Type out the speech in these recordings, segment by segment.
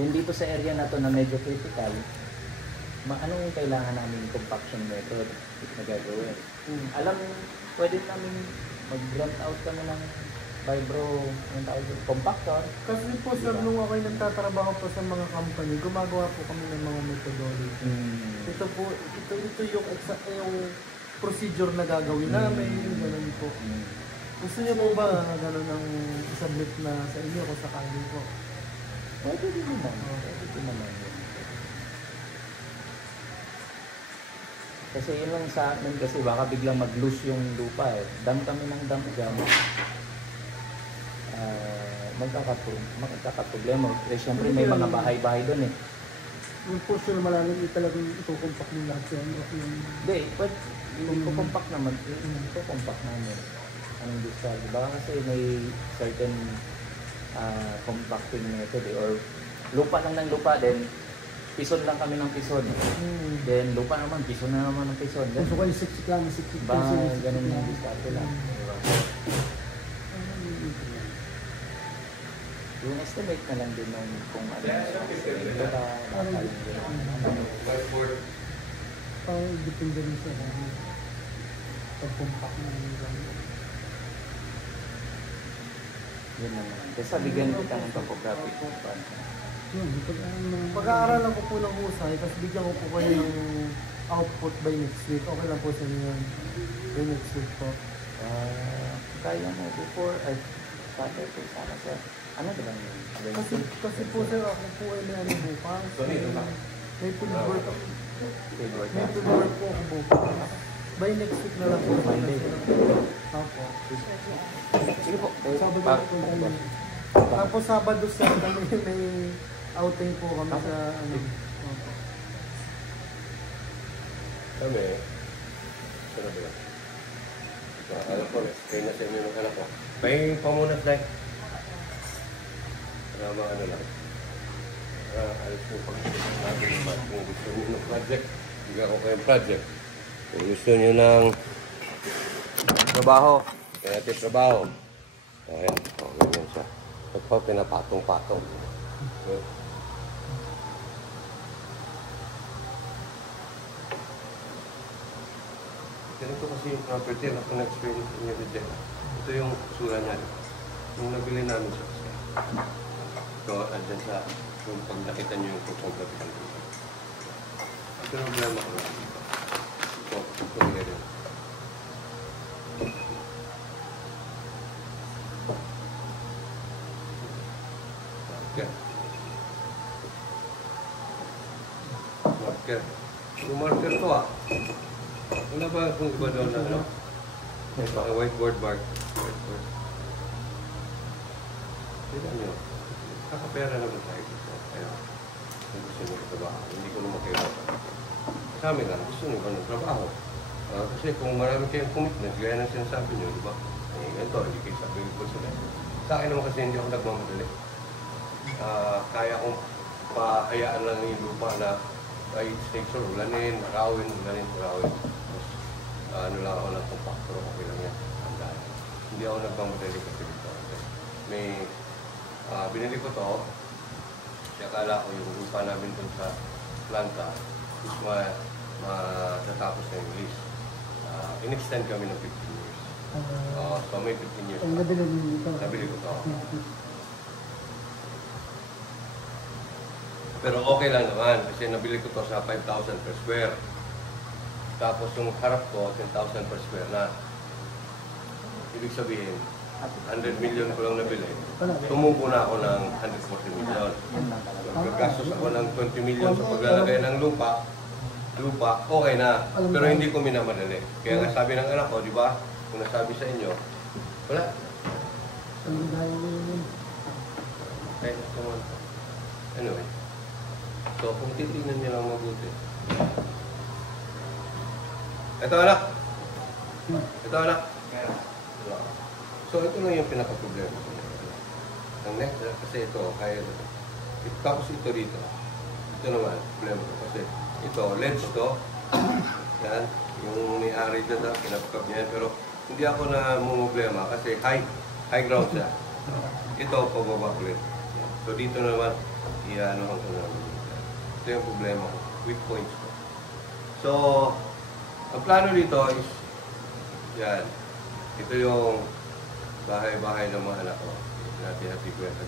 Then dito sa area na to na medyo critical, anong kailangan namin compaction method na gagawin? Alam, pwede namin mag-rent out kami ng vibro, anong tawag dito, compactor. Kasi po sir, nung ako'y nagtatrabaho po sa mga company, gumagawa po kami ng mga methodology. Ito po, ito yung procedure na gagawin namin, gano'n po. Gusto niyo po ba gano'n ang isubmit na sa inyo kung sakali po? Pwede din naman. Pwede din naman. Kasi yun lang sa amin kasi baka biglang mag-loose yung lupa eh. Dam kami ng dam dyan. Magkakaproblema. Eh, syempre may mga bahay-bahay doon eh. Yung portion na malalim, talagang ito-compact mo lahat sa inyo. Hindi, pwede. Ito-compact naman. Ito-compact namin. Anong discharge? Baka kasi may certain compacting method eh. Or lupa lang ng lupa, then pison lang kami ng pison. Then lupa naman, pison na naman ng pison. Gusto ko yung 60 lang, 60. Ba, ganun yung discharge lang. Diba? Yung estimate na lang din ng kung ano. Ito ba, depende rin sa pag-compact na yung yun naman. Kasi bigyan kita ng topographic. Pag-aaralan ko po ng husay, tapos bigyan ko po kayo ng output by next week. Okay lang po sa inyo yun. By next week po. Kaya mo before, Saturday po sana sir. Ano diba yun? Kasi po sir, ako po ay may ano bukas. May fieldwork ako. May fieldwork po ako bukas. By next week na lang po. Monday. Opo. Sige po. Tapos Sabado sa kami may outing po kami sa ano. Kami, saan na ba yan? Alam ko, kayo na sa inyo ng anak ko. May pamunat na mga ano lang. Alis mo pag-isip natin kung gusto nyo ng project. Bigyan ko kayong project. Kung gusto nyo ng trabaho, kaya natin trabaho. Ayan, ganyan siya. Pagpaw, pinapatong-patong. Okay. Ganito kasi yung property na kung na-experience niya din. Ito yung sura niya. Yung nabili namin siya. Ito, andyan sa kung pag nakita niyo yung photography. Ito yung problema ko lang. Ito nga din. Marker. Yung marker to wala ba kung iba doon na ano? Whiteboard mark. Whiteboard. Tignan nyo. Kakapera naman tayo dito. Kaya, kung gusto nyo trabaho, hindi ko naman kayo sa amin lang, gusto nyo ba ng trabaho? Kasi kung marami kayong commitment, gaya ng sinasabi nyo, di ba? Ganito, hindi kayo sabi ko sila. Sa akin naman kasi hindi ako nagmamadali. Kaya kong paayaan lang yung lupa na ay stakes or ulanin, marawin. Ano lang ako ng compactor, okay lang yan. Hindi ako nagmamadali kasi dito. May binili ko to, kaya akala ko yung lupa namin dun sa planta is matatapos na yung lease. In-extend kami ng 15 years. So may 15 years. Nabili ko to. Pero okay lang naman kasi nabili ko to sa 5,000 per square. Tapos yung harap ko, 10,000 per square na. Ibig sabihin, 100 million ko lang nabili. Tumubo na ako ng 140 million. Gagastos ako ng 20 million sa paglalagay ng lupa, okay na. Pero hindi ko minamadali. Kaya nga sabi ng anak ko, di ba? Kung nasabi sa inyo, wala. Okay, anyway. So, kung titignan niyo lang mabuti. Ito anak. So, ito lang yung pinaka-problema. Ang next, kasi ito, kaya ito. Tapos ito dito. Ito naman, problema ko. Kasi ito, ledge to. Yan. Yung may-ari dyan na, pinapakab niya. Pero hindi ako na problema kasi high ground siya. Ito, pababa ulit. So dito naman, i-ano ko namin. Ito yung problema ko, weak points ko. So, ang plano dito is, yan, ito yung bahay-bahay ng mga anak ko. Natin ko yan sa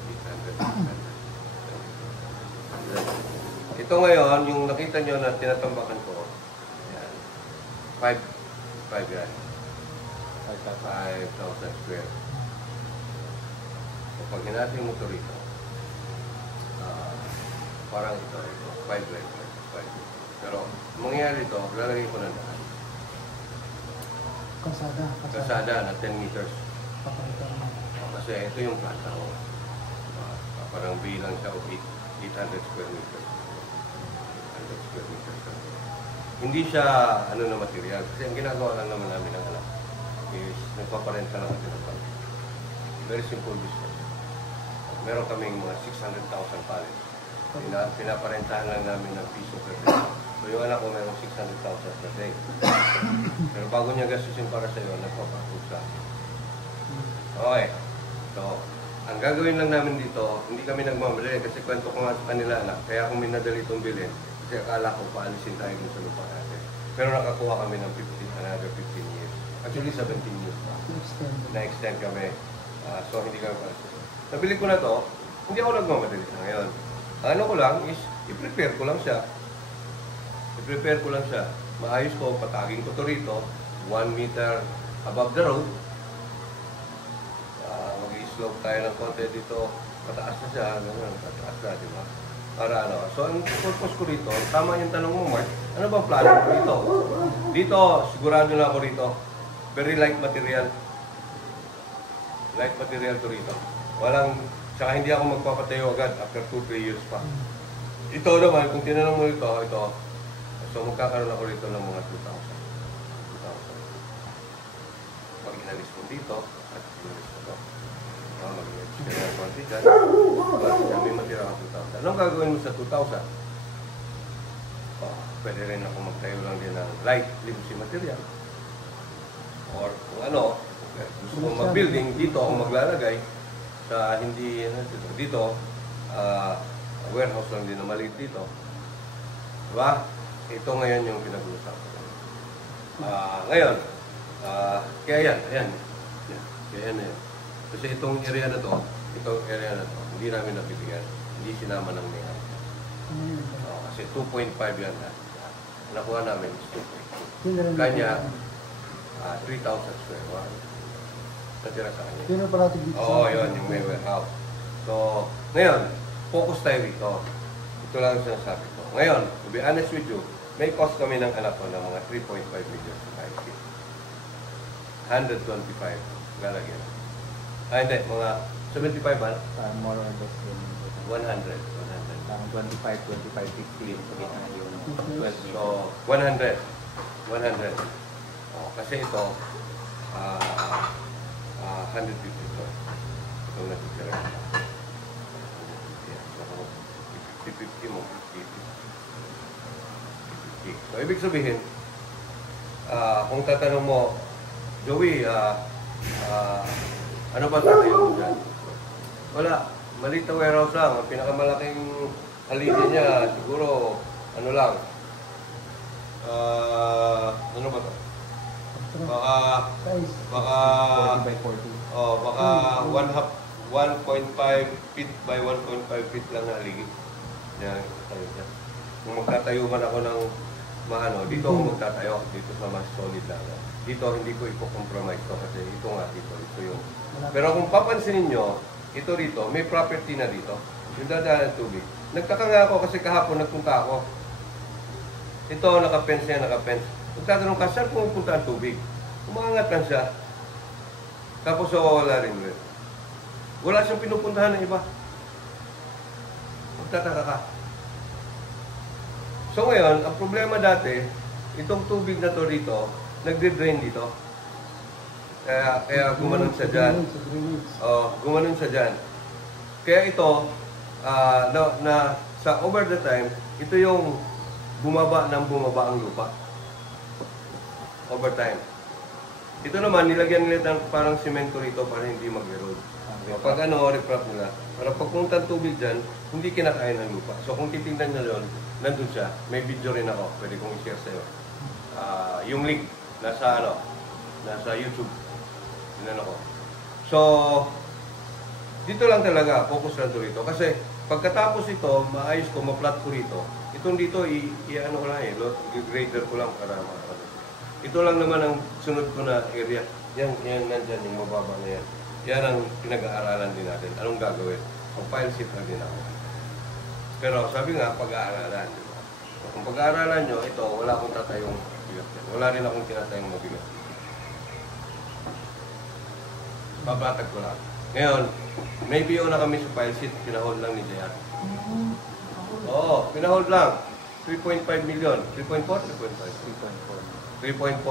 800. Ito ngayon, yung nakita nyo na tinatambakan ko, yan, 5 yan. 5,000 square. So, pag hinati mo ito rito, parang ito, 5 right, 5. Pero, mangyayari ito, lalagay ko na lahat. Kasada na 10 meters. Kasi ito yung planta ko. Parang bilang siya o 800 square meters. 800 square meters. Hindi siya ano na material. Kasi ang ginagawa lang naman namin ng anak is nagpaparenta lang natin ng pala. Very simple business. Meron kaming mga 600,000 pallets. Pinaparentahan lang namin ng piso per day. So yung anak ko meron 600,000 per day. Pero bago niya gastusin para sa iyo, nagpapakot sa akin. Okay. So, ang gagawin lang namin dito, hindi kami nagmamadali kasi kwento ko nga sa kanila anak. Kaya kung minadali itong bilhin, kasi akala ko paalisin tayo dun sa lupa natin. Pero nakakuha kami ng another 15 years. Actually, 17 years pa. Na-extend kami. So, hindi kami paalisin. Nabili ko na to, hindi ako nagmamadali na ngayon. Ano ko lang is, i-prepare ko lang siya. I-prepare ko lang siya. Maayos ko, pataging ko to rito, 1 meter above the road. Mag-i-slope tayo ng konti dito, pataas na siya, gano'n, pataas na, di ba? Para ano. So, ang purpose ko rito, tama yung tanong mo, Mark, ano bang plano ko rito? Dito, sigurado na ako rito, very light material. Light material to rito. Walang, saka hindi ako magpapatayo agad after 2-3 years pa. Ito naman, kung tinanong mo ito, so magkakaroon ako rito ng mga 2,000. Pag inalis mo dito, at inalis mo ito. Mag-inalis ka ng konti dyan. May matira ka 2,000. Anong gagawin mo sa 2,000? Pwede rin ako magtayo lang din ng light living material. Or kung ano, gusto ko mag-building, dito ako maglalagay sa hindi, dito, warehouse lang din na maliit dito. Diba? Ito ngayon yung pinag-uusapan ko. Ngayon, kaya yan, ayan. Kaya yan na yan. Kasi itong area na to, hindi namin nabibigyan. Hindi sinama ng mayor. Kasi 2.5 yan na. Nakuha namin is 2.5. Kanya, 3,000 square. Natira sa kanya. Yun ang parating dito. Oo, yun, yung may warehouse. So, ngayon, focus tayo dito. Ito lang ang sinasabi ko. Ngayon, to be honest with you, may cost kami ng anak ko ng mga 3.5 million sa IC. 125 lalagyan. Hindi, mga 75 ba? More or less yun. 100. Parang 25, 50 yung sabihin na yung 12. So, 100. 100. Kasi ito, 150 ito. Itong natitira. 50 mo, 50. So, ibig sabihin, kung tatanong mo, Joey, ano ba tatayo mo dyan? Wala. Maliit na warehouse lang. Ang pinakamalaking haligi niya, siguro, ano lang. Ano ba ito? Baka 40 by 40. baka 1.5 feet by 1.5 feet lang na haligi. Yan, tayo dyan. Kung magtatayo man ako ng dito ako magtatayo. Dito sa mas solid lang. Dito hindi ko i-compromise to kasi ito nga dito. Ito yung. Pero kung papansinin nyo, ito rito, may property na dito. Yung dadaan ng tubig. Nagtaka nga ako kasi kahapon nagpunta ako. Ito, naka-fence yan, naka-fence. Magtatanong ka, saan pumupunta ang tubig? Umangat lang siya. Tapos wala rin. Wala siyang pinupuntahan ng iba. Magtataka ka. So ngayon, ang problema dati, itong tubig na to rito, nagde-drain dito. Kaya gumanon siya dyan. Gumanon siya dyan. Kaya ito, sa over the time, ito yung bumaba ang lupa. Over time. Ito naman, nilagyan nila ng parang semento rito para hindi mag-erode. Pag riprap nila. Para pagpunta ng tubig dyan, hindi kinakain ng lupa. So kung titingnan nyo yun, nandun siya. May video rin ako. Pwede kong i-share sa'yo. Yung link, nasa YouTube. Tinan ako. So, dito lang talaga, focus lang to rito. Kasi pagkatapos ito, maayos ko, ma-plot ko rito. Itong dito, i-ano ko lang i-grader ko lang para makakabot. Ito lang naman ang sunod ko na area. Yan nandyan, yung mababa na yan. Yan ang pinag-aaralan din natin. Anong gagawin? Pag-file sheet lang din ako. Pero sabi nga, pag-aaralan. Diba? Kung pag-aaralan nyo, ito, wala akong tatayong mabigat yan. Wala rin akong tinatayong mabigat. Babatag ko lang. Ngayon, may PO na kami sa file sheet. Pinahold lang ni JR. Oo, pinahold lang. 3.5 million. 3.4? 3.5? 3.4.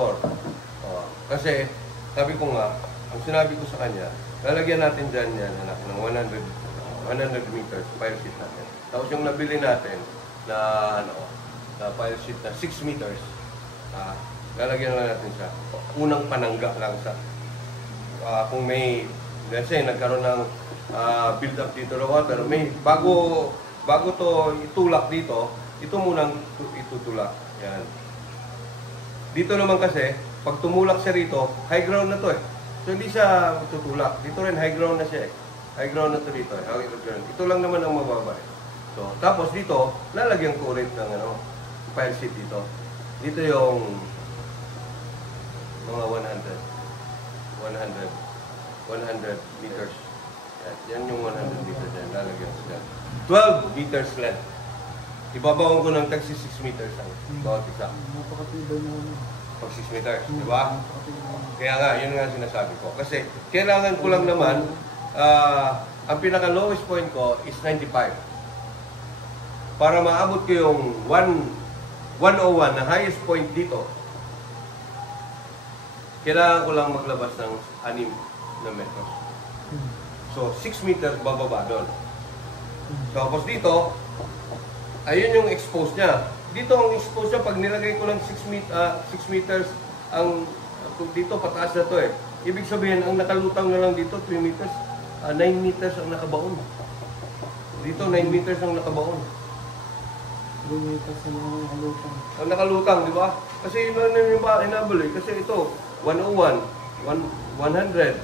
Oh, kasi, sabi ko nga, ang sinabi ko sa kanya, lalagyan natin dyan yan, anak, ng 100 meters file sheet natin. Tapos yung nabili natin na, na file sheet na 6 meters, lalagyan lang natin siya. Unang panangga lang sa, kung may, let's say, nagkaroon ng build up dito ng water, may, bago to itulak dito, ito munang itutulak. Yan. Dito naman kasi, pag tumulak siya rito, high ground na to eh. So hindi siya tutulak. Dito rin high ground na siya eh. High ground na to dito eh. Ito lang naman ang mababa eh. So, tapos dito, lalagyan ko ulit ng file sheet dito. Dito yung mga 100 meters. Yan yung 100 meters yan. Lalagyan ko dyan. 12 meters length. Ibabawan ko ng tagsi 6 meters lang. Bawat isa. Napakatibay na Pag 6 meters, di ba? Kaya nga, yun nga sinasabi ko. Kasi kailangan ko lang naman, ang pinaka-lowest point ko is 95. Para maabot ko yung 101 na highest point dito, kailangan ko lang maglabas ng 6 na metros. So, 6 meters bababa doon. Tapos dito, ayun yung expose niya. Dito ang expose niya, pag nilagay ko ng 6 meters, dito pataas na to eh. Ibig sabihin, ang nakalutang na lang dito, 3 meters, 9 meters ang nakabaon. Dito, 9 meters ang nakabaon. 3 meters na nakalutang. Ang nakalutang, di ba? Kasi yun na yung inabol eh. Kasi ito, 101, 100.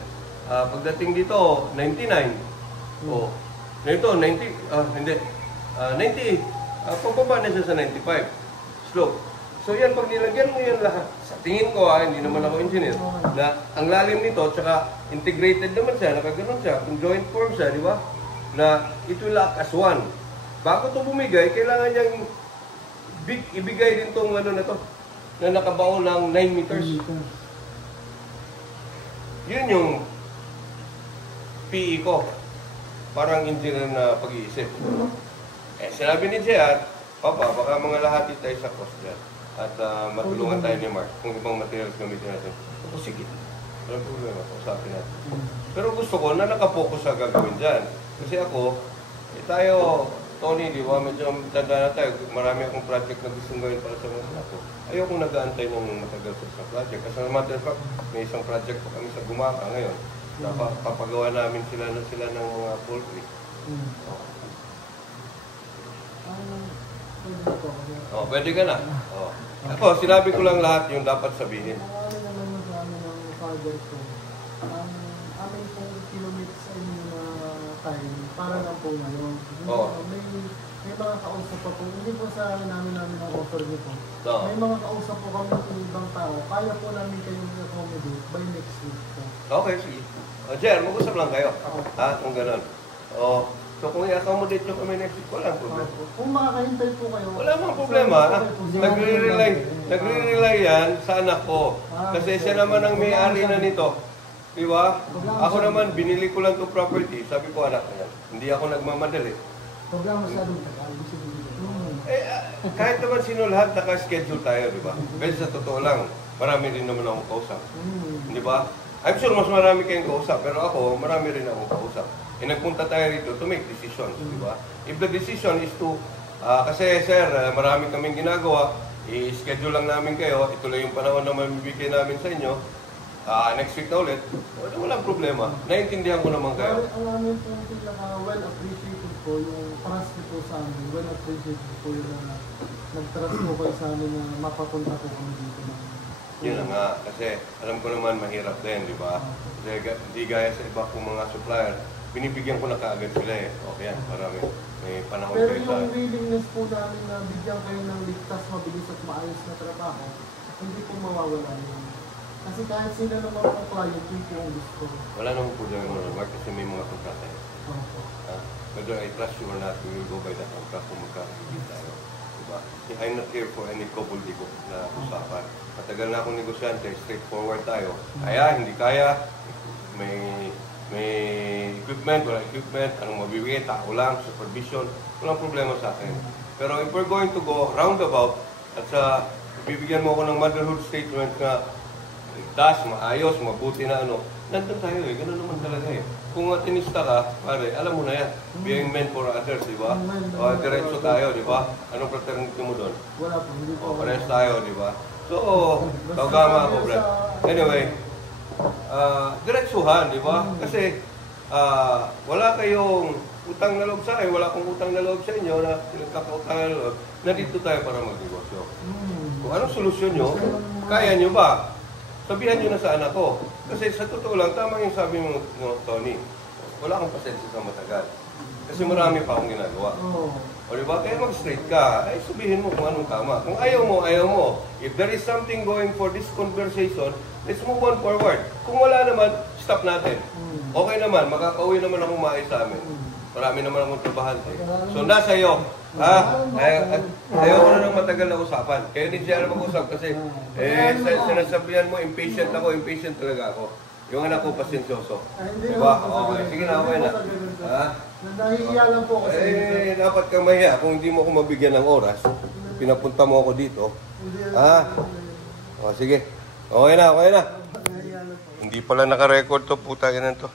Pagdating dito, 99. Oh, ito, 90, hindi, 98. Pababa na siya sa 95 slope. So yan, pag nilagyan mo yan lahat, sa tingin ko hindi naman ako engineer, na ang lalim nito, tsaka integrated naman siya, nakaganon siya, conjoint form siya, di ba? Na it will act as one. Bago ito bumigay, kailangan niyang ibigay din itong na to, na nakabaon ng 9 meters. Yun yung PE ko. Parang engineer na pag-iisip. Sinabi ni Jay, Papa, baka mga lahati tayo sa cross dyan. At matulungan tayo ni Mark kung ibang materials gamitin natin. So, sige. Walang problema. Usapin natin. Pero gusto ko na nakapokus sa gagawin dyan. Kasi ako, tayo, Tony, di ba? Medyo tanda na tayo. Marami akong project na gustong gawin para sa mga anak ko. Ayokong nag-aantay ng matagal sa project. Kasi matter of fact, may isang project pa kami sa Gumaka ngayon. Papagawa namin sila ng mga poultry. Pwede ka na. Ako, sinabi ko lang lahat yung dapat sabihin. Ano naman yung sa amin ng father ko, amin pong kilomit sa inyo na time, para lang po ngayon. May mga kausap pa po, hindi po sa namin ang offer niyo po. May mga kausap po kami ng ibang tao, kaya po namin kayong accommodate by next week po. Okay, sige. Jer, mag-usap lang kayo. Kung gano'n. So kung i-accommodate nyo kami next week, walang problema. Kung makakahintay po kayo, wala mang problema. Nagre-rely yan sa anak ko. Kasi siya naman ang may-ari na nito. Di ba? Ako naman, binili ko lang itong property. Sabi ko, anak na yan. Hindi ako nagmamadali. Programa sa doon. Kahit naman sino lahat, naka-schedule tayo, di ba? Pero sa totoo lang, marami rin naman akong kausap. Di ba? I'm sure mas marami kayong kausap, pero ako, marami rin akong kausap. Nagpunta tayo rito to make decisions, di ba? If the decision is to, kasi sir, marami kaming ginagawa, i-schedule lang namin kayo, ito lang yung panahon na mamibigay namin sa inyo, Next week na ulit, walang problema. Naiintindihan ko naman kayo. Ang amin po well appreciated po yung trust niyo po sa amin. Well appreciated po yung nag-trust po kayo sa amin na mapapunta po kami dito. Yun na nga, kasi alam ko naman mahirap din, di ba? Kasi hindi gaya sa iba kong mga supplier, binibigyan ko na kaagad sila eh. Okay yan, marami. May panahon Pero kayo sa... yung willingness po namin na bigyan kayo ng ligtas, mabilis at maayos na trabaho, hindi po mawawala yun. Kasi kahit sila naman po client, yun po ang gusto. Wala namang problema mo, Mark, kasi may mga kontrata eh. Whether I trust you or not, we will go by that contract kung magkakagigit tayo. Diba? I'm not here for any gobbledygook na usapan. Matagal na akong negosyante, straightforward tayo. Kaya, hindi kaya, may equipment, wala equipment, anong mabibigay, tao lang, supervision, walang problema sa akin. Pero if we're going to go roundabout, at sa bibigyan mo ako ng motherhood statement na ligtas, maayos, mabuti na ano, nandun tayo eh, gano'n naman talaga eh. Kung atinista ka, pare, alam mo na yan, being meant for others, di ba? O, diretso tayo, di ba? Anong fraternity mo doon? Wala po, hindi po. O, parehas tayo, di ba? So, tawagama ako, Brad. Anyway, diretsuhan, di ba? Kasi, wala kayong utang na loob sa akin, wala akong utang na loob sa inyo na pinagkakautang na loob. Nandito tayo para magnegosyo. Kung anong solusyon nyo, kaya nyo ba? Sabihan nyo na sa anak ko. Kasi sa totoo lang, tama yung sabi mo, no, Tony, wala akong pasensya sa matagal. Kasi marami pa akong ginagawa. O diba? Kaya mag-straight ka, ay sabihin mo kung anong tama. Kung ayaw mo, ayaw mo. If there is something going for this conversation, let's move on forward. Kung wala naman, stop natin. Okay naman, makakauwi naman akong maayos sa amin. Marami naman akong trabahante. So, nasa iyo. Ayaw ko na ng matagal na usapan. Kaya din siya na mag-usap kasi sinasabihan mo, impatient talaga ako. Yung anak ko, pasensyoso. Diba? Okay, sige na, okay na. Nahihiya lang po kasi. Dapat kang mahiya kung hindi mo ako mabigyan ng oras. Pinapunta mo ako dito. O, sige. Okay na. Hindi pala naka-record to, putangin na to.